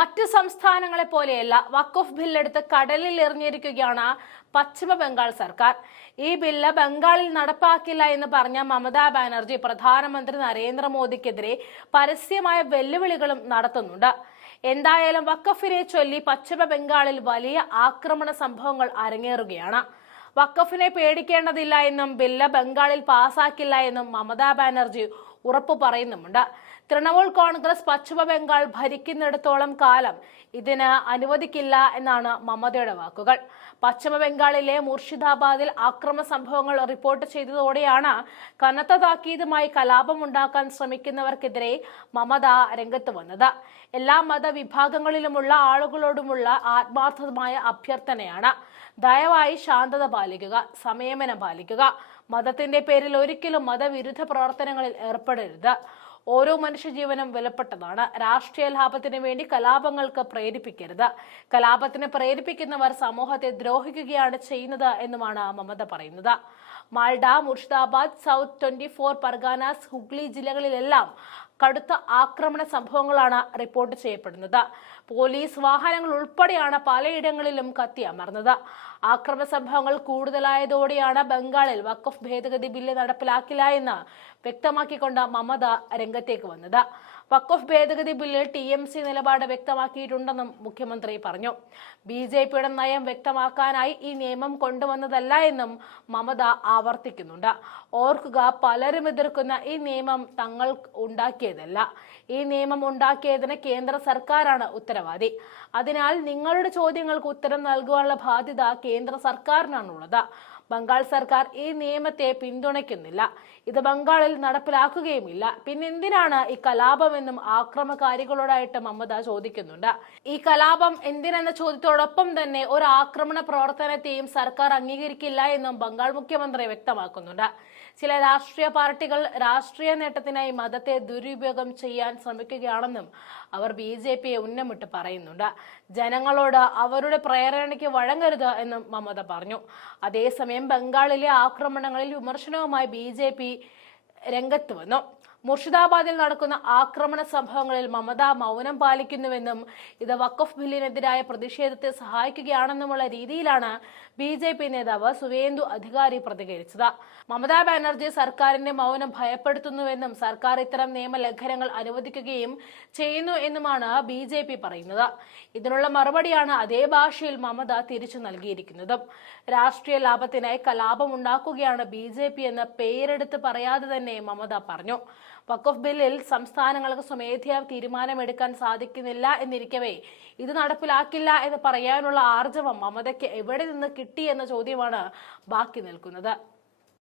മറ്റ് സംസ്ഥാനങ്ങളെ പോലെയല്ല വഖഫ് ബില്ലെടുത്ത് കടലിൽ എറിഞ്ഞിരിക്കുകയാണ് പശ്ചിമ ബംഗാൾ സർക്കാർ. ഈ ബില്ല് ബംഗാളിൽ നടപ്പാക്കില്ല എന്ന് പറഞ്ഞ മമതാ ബാനർജി പ്രധാനമന്ത്രി നരേന്ദ്രമോദിക്കെതിരെ പരസ്യമായ വെല്ലുവിളികളും നടത്തുന്നുണ്ട്. എന്തായാലും വഖഫിനെ ചൊല്ലി പശ്ചിമ ബംഗാളിൽ വലിയ ആക്രമണ സംഭവങ്ങൾ അരങ്ങേറുകയാണ്. വഖഫിനെ പേടിക്കേണ്ടതില്ല എന്നും ബില്ല് ബംഗാളിൽ പാസാക്കില്ല എന്നും മമതാ ബാനർജി ഉറപ്പു പറയുന്നുമുണ്ട്. തൃണമൂൽ കോൺഗ്രസ് പശ്ചിമ ബംഗാൾ ഭരിക്കുന്നിടത്തോളം കാലം ഇതിന് അനുവദിക്കില്ല എന്നാണ് മമതയുടെ വാക്കുകൾ. പശ്ചിമ ബംഗാളിലെ മുർഷിദാബാദിൽ അക്രമ സംഭവങ്ങൾ റിപ്പോർട്ട് ചെയ്തതോടെയാണ് കനത്ത താക്കീതുമായി കലാപമുണ്ടാക്കാൻ ശ്രമിക്കുന്നവർക്കെതിരെ മമത രംഗത്ത് വന്നത്. എല്ലാ മതവിഭാഗങ്ങളിലുമുള്ള ആളുകളോടുമുള്ള ആത്മാർത്ഥമായ അഭ്യർത്ഥനയാണ്. ദയവായി ശാന്തത പാലിക്കുക സംയമനം പാലിക്കുക. മതത്തിന്റെ പേരിൽ ഒരിക്കലും മതവിരുദ്ധ പ്രവർത്തനങ്ങളിൽ ഏർപ്പെടരുത്. ഓരോ മനുഷ്യജീവനും വിലപ്പെട്ടതാണ്. രാഷ്ട്രീയ ലാഭത്തിന് വേണ്ടി കലാപങ്ങൾക്ക് പ്രേരിപ്പിക്കരുത്. കലാപത്തിന് പ്രേരിപ്പിക്കുന്നവർ സമൂഹത്തെ ദ്രോഹിക്കുകയാണ് ചെയ്യുന്നത് എന്നുമാണ് മമത പറയുന്നത്. Malda Murshidabad south twenty four Parganas Hooghly ജില്ലകളിലെല്ലാം കടുത്ത ആക്രമണ സംഭവങ്ങളാണ് റിപ്പോർട്ട് ചെയ്യപ്പെടുന്നത്. പോലീസ് വാഹനങ്ങൾ ഉൾപ്പെടെയാണ് പലയിടങ്ങളിലും കത്തിയമർന്നത് ആക്രമണ സംഭവങ്ങൾ കൂടുതലായതോടെയാണ് ബംഗാളിൽ വഖഫ് ഭേദഗതി ബില്ല് നടപ്പിലാക്കില്ല എന്ന് വ്യക്തമാക്കിക്കൊണ്ട് മമത രംഗത്തേക്ക് വന്നത്. വഖഫ് ഭേദഗതി ബില്ലിൽ ടി എം സി നിലപാട് വ്യക്തമാക്കിയിട്ടുണ്ടെന്നും മുഖ്യമന്ത്രി പറഞ്ഞു. ബി ജെ പിയുടെ നയം വ്യക്തമാക്കാനായി ഈ നിയമം കൊണ്ടുവന്നതല്ല എന്നും മമത ആവർത്തിക്കുന്നുണ്ട്. ഓർക്കുക പലരും എതിർക്കുന്ന ഈ നിയമം തങ്ങൾ ഉണ്ടാക്കിയതല്ല. ഈ നിയമം ഉണ്ടാക്കിയതിന് കേന്ദ്ര സർക്കാരാണ് ഉത്തരവാദി. അതിനാൽ നിങ്ങളുടെ ചോദ്യങ്ങൾക്ക് ഉത്തരം നൽകുവാനുള്ള ബാധ്യത കേന്ദ്ര സർക്കാരിനാണുള്ളത്. ബംഗാൾ സർക്കാർ ഈ നിയമത്തെ പിന്തുണയ്ക്കുന്നില്ല. ഇത് ബംഗാളിൽ നടപ്പിലാക്കുകയുമില്ല. പിന്നെന്തിനാണ് ഈ ഈ കലാപമെന്നും ആക്രമകാരികളോടായിട്ട് മമത ചോദിക്കുന്നുണ്ട്. ഈ കലാപം എന്തിനെന്ന ചോദ്യത്തോടൊപ്പം തന്നെ ഒരു ആക്രമണ പ്രവർത്തനത്തെയും സർക്കാർ അംഗീകരിക്കില്ല എന്നും ബംഗാൾ മുഖ്യമന്ത്രി വ്യക്തമാക്കുന്നുണ്ട്. ചില രാഷ്ട്രീയ പാർട്ടികൾ രാഷ്ട്രീയ നേട്ടത്തിനായി മതത്തെ ദുരുപയോഗം ചെയ്യാൻ ശ്രമിക്കുകയാണെന്നും അവർ ബി ജെ പിയെ ഉന്നമിട്ട് പറയുന്നുണ്ട്. ജനങ്ങളോട് അവരുടെ പ്രേരണയ്ക്ക് വഴങ്ങരുത് എന്നും മമത പറഞ്ഞു. അതേസമയം ബംഗാളിലെ ആക്രമണങ്ങളിൽ വിമർശനവുമായി ബി രംഗത്ത് വന്നു. മുർഷിദാബാദിൽ നടക്കുന്ന ആക്രമണ സംഭവങ്ങളിൽ മമത മൗനം പാലിക്കുന്നുവെന്നും ഇത് വഖഫ് ബില്ലിനെതിരായ പ്രതിഷേധത്തെ സഹായിക്കുകയാണെന്നുമുള്ള രീതിയിലാണ് ബി ജെ പി നേതാവ് സുവേന്ദു അധികാരി പ്രതികരിച്ചത്. മമതാ ബാനർജി സർക്കാരിന്റെ മൗനം ഭയപ്പെടുത്തുന്നുവെന്നും സർക്കാർ ഇത്തരം നിയമലംഘനങ്ങൾ അനുവദിക്കുകയും ചെയ്യുന്നു എന്നുമാണ് ബി ജെ പി പറയുന്നത്. ഇതിനുള്ള മറുപടിയാണ് അതേ ഭാഷയിൽ മമത തിരിച്ചു നൽകിയിരിക്കുന്നതും. രാഷ്ട്രീയ ലാഭത്തിനായി കലാപം ഉണ്ടാക്കുകയാണ് ബി ജെ പി എന്ന് പേരെടുത്ത് പറയാതെ തന്നെ മമത പറഞ്ഞു. വഖഫ് ബില്ലിൽ സംസ്ഥാനങ്ങൾക്ക് സ്വമേധയാ തീരുമാനമെടുക്കാൻ സാധിക്കുന്നില്ല എന്നിരിക്കവേ ഇത് നടപ്പിലാക്കില്ല എന്ന് പറയാനുള്ള ആർജവം മമതയ്ക്ക് എവിടെ നിന്ന് കിട്ടി എന്ന ചോദ്യമാണ് ബാക്കി നിൽക്കുന്നത്.